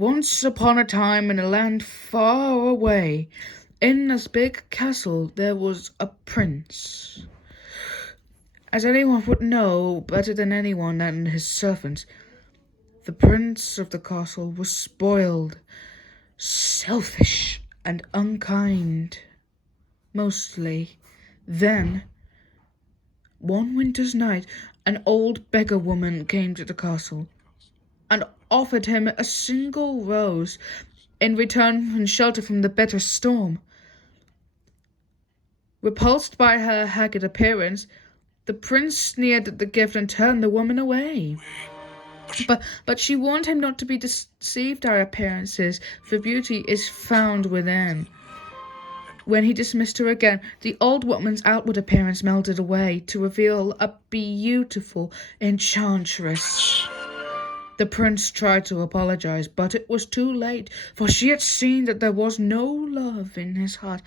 Once upon a time, in a land far away, in this big castle, there was a prince. As anyone would know better than anyone and his servants, the prince of the castle was spoiled, selfish, and unkind. Mostly. Then, one winter's night, an old beggar woman came to the castle and offered him a single rose in return for shelter from the bitter storm. Repulsed by her haggard appearance, the prince sneered at the gift and turned the woman away. But she warned him not to be deceived by appearances, for beauty is found within. When he dismissed her again, the old woman's outward appearance melted away to reveal a beautiful enchantress. The prince tried to apologize, but it was too late, for she had seen that there was no love in his heart.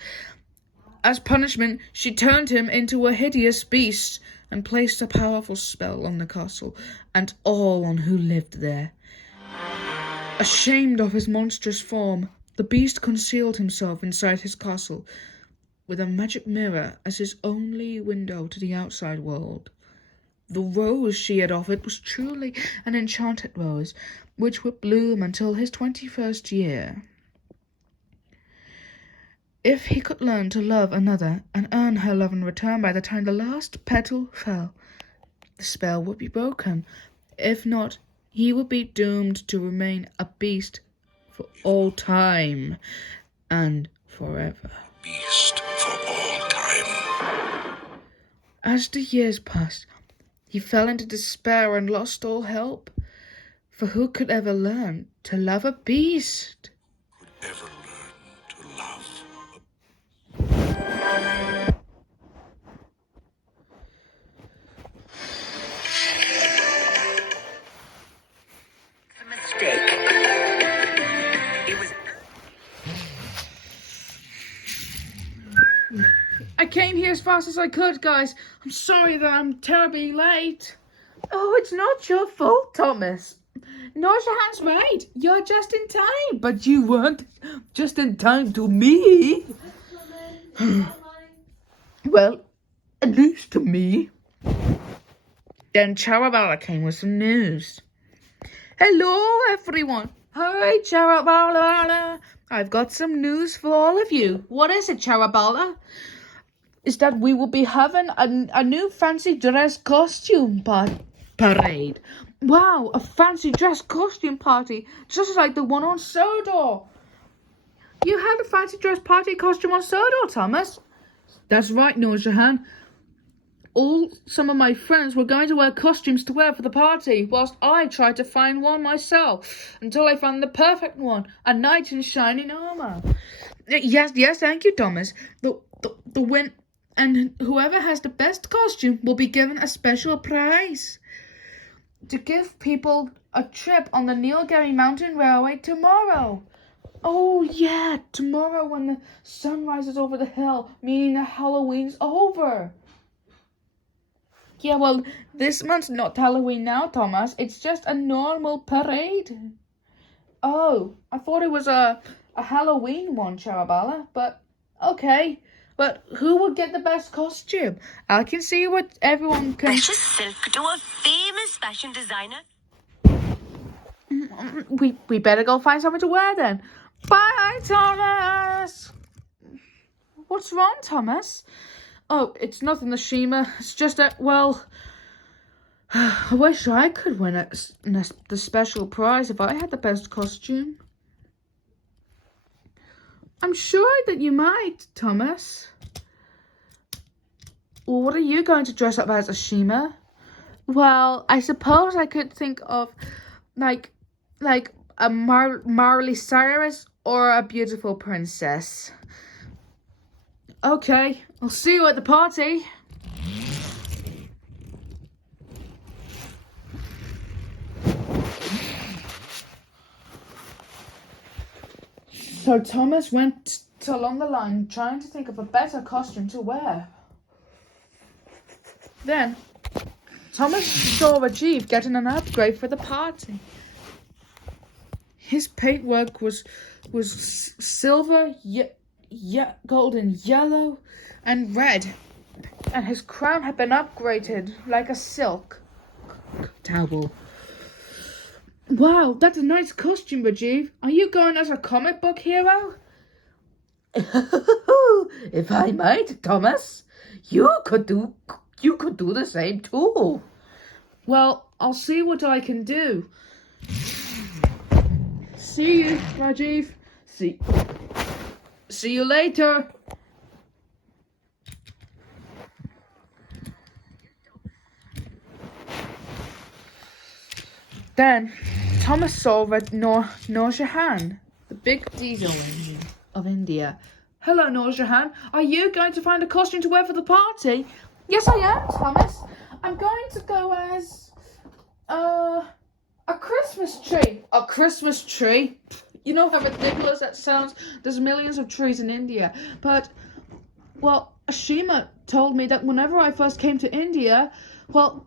As punishment, she turned him into a hideous beast and placed a powerful spell on the castle and all on who lived there. Ashamed of his monstrous form, the beast concealed himself inside his castle with a magic mirror as his only window to the outside world. The rose she had offered was truly an enchanted rose, which would bloom until his 21st year. If he could learn to love another and earn her love in return by the time the last petal fell, the spell would be broken. If not, he would be doomed to remain a beast for all time and forever. Beast for all time. As the years passed, he fell into despair and lost all hope. For who could ever learn to love a beast? Could ever learn to love a mistake. It was. I came here as fast as I could, guys. I'm sorry that I'm terribly late. Oh, it's not your fault, Thomas. Noor Jehan's right. You're just in time. But you weren't just in time to me. Well, at least to me. Then Charubala came with some news. Hello, everyone. Hi, Charubala. I've got some news for all of you. What is it, Charubala? Is that we will be having a new fancy dress costume parade. Wow, a fancy dress costume party, just like the one on Sodor. You had a fancy dress party costume on Sodor, Thomas. That's right, Noor Jehan. Some of my friends were going to wear costumes to wear for the party, whilst I tried to find one myself, until I found the perfect one, a knight in shining armour. Yes, thank you, Thomas. The win. And whoever has the best costume will be given a special prize to give people a trip on the Nilgiri Mountain Railway tomorrow. Oh yeah, tomorrow when the sun rises over the hill, meaning that Halloween's over. Yeah, well, this month's not Halloween now, Thomas. It's just a normal parade. Oh, I thought it was a Halloween one, Charubala, but okay. But who would get the best costume? I can see what everyone can... Precious silk to a famous fashion designer. We better go find something to wear then. Bye, Thomas! What's wrong, Thomas? Oh, it's nothing, Ashima. It's just that, well... I wish I could win the special prize if I had the best costume. I'm sure that you might, Thomas. Well, what are you going to dress up as, Ashima? Well, I suppose I could think of, like a Miley Cyrus or a beautiful princess. Okay, I'll see you at the party. So Thomas went along the line trying to think of a better costume to wear. Then Thomas saw Rajiv getting an upgrade for the party. his paintwork was silver, golden yellow, and red, and his crown had been upgraded like a silk towel. Wow, that's a nice costume, Rajiv. Are you going as a comic book hero? If I might, Thomas, you could do the same too. Well, I'll see what I can do. See you, Rajiv. See you later. Then Thomas saw Noor Jehan, the big diesel engine of India. Hello, Noor Jehan. Are you going to find a costume to wear for the party? Yes, I am, Thomas. I'm going to go as a Christmas tree. A Christmas tree? You know how ridiculous that sounds? There's millions of trees in India. But, well, Ashima told me that whenever I first came to India, well,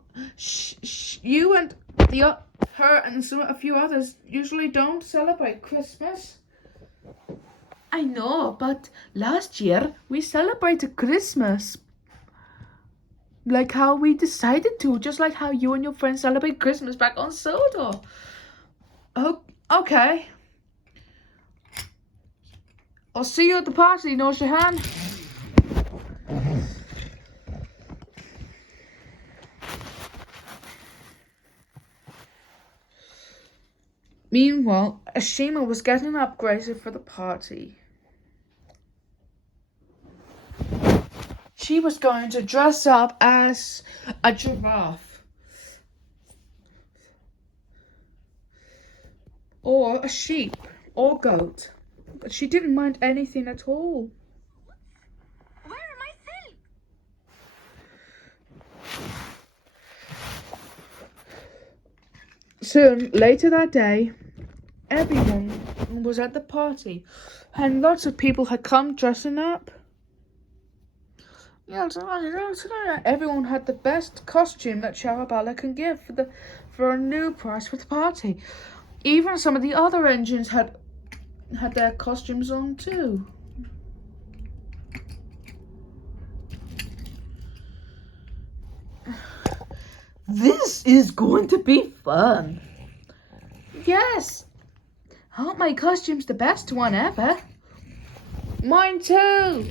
you and her and a few others usually don't celebrate Christmas. I know, but last year we celebrated Christmas. Like how we decided to, just like how you and your friends celebrate Christmas back on Sodor. Oh, okay. I'll see you at the party, Noor Jehan. Meanwhile, Ashima was getting upgraded for the party. She was going to dress up as a giraffe. Or a sheep. Or goat. But she didn't mind anything at all. Where am I sitting? Soon, later that day, everyone was at the party. And lots of people had come dressing up. Everyone had the best costume that Charubala can give for a new price for the party. Even some of the other engines had their costumes on too. This is going to be fun. Yes. Aren't my costumes the best one ever? Mine too.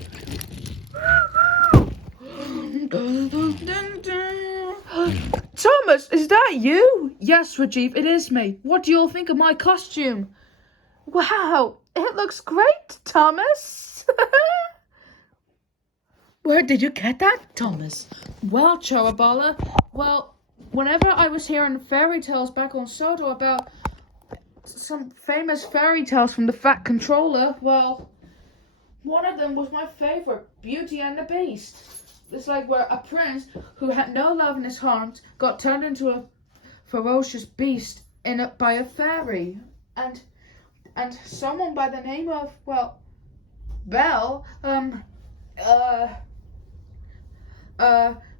Thomas, is that you? Yes, Rajiv, it is me. What do you all think of my costume? Wow, it looks great, Thomas. Where did you get that, Thomas? Well, Charubala, well, whenever I was hearing fairy tales back on Sodor about some famous fairy tales from the Fat Controller, well, one of them was my favorite, Beauty and the Beast. It's like where a prince who had no love in his heart got turned into a ferocious beast by a fairy, and someone by the name of, well, Belle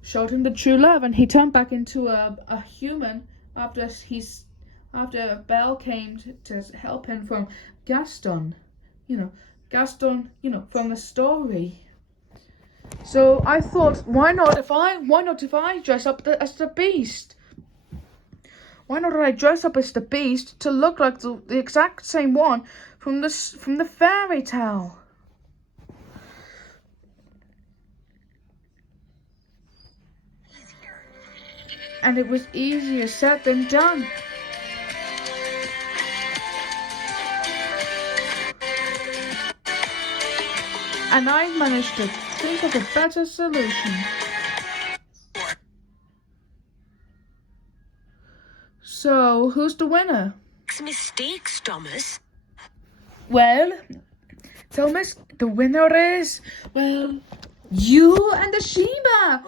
showed him the true love, and he turned back into a human after Belle came to help him from Gaston. Gaston, from the story. So I thought, why not if I dress up as the Beast? Why not I dress up as the Beast to look like the exact same one from the fairy tale? And it was easier said than done. And I managed to think of a better solution. So, who's the winner? Mistakes, Thomas. Well, Thomas, the winner is, well, you and Ashima.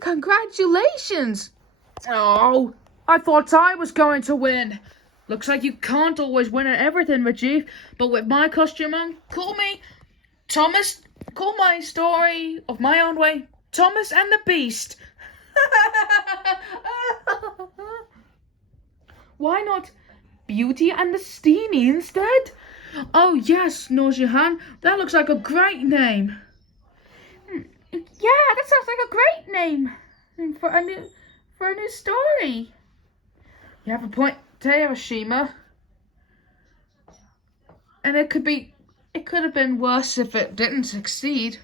Congratulations. Oh, I thought I was going to win. Looks like you can't always win at everything, Rajiv. But with my costume on, call me Thomas. Call my story of my own way, Thomas and the Beast. Why not Beauty and the Steamie instead? Oh yes, Noor Jehan, that looks like a great name. Yeah, that sounds like a great name for a new story. You have a point there, Ashima. And it could have been worse if it didn't succeed.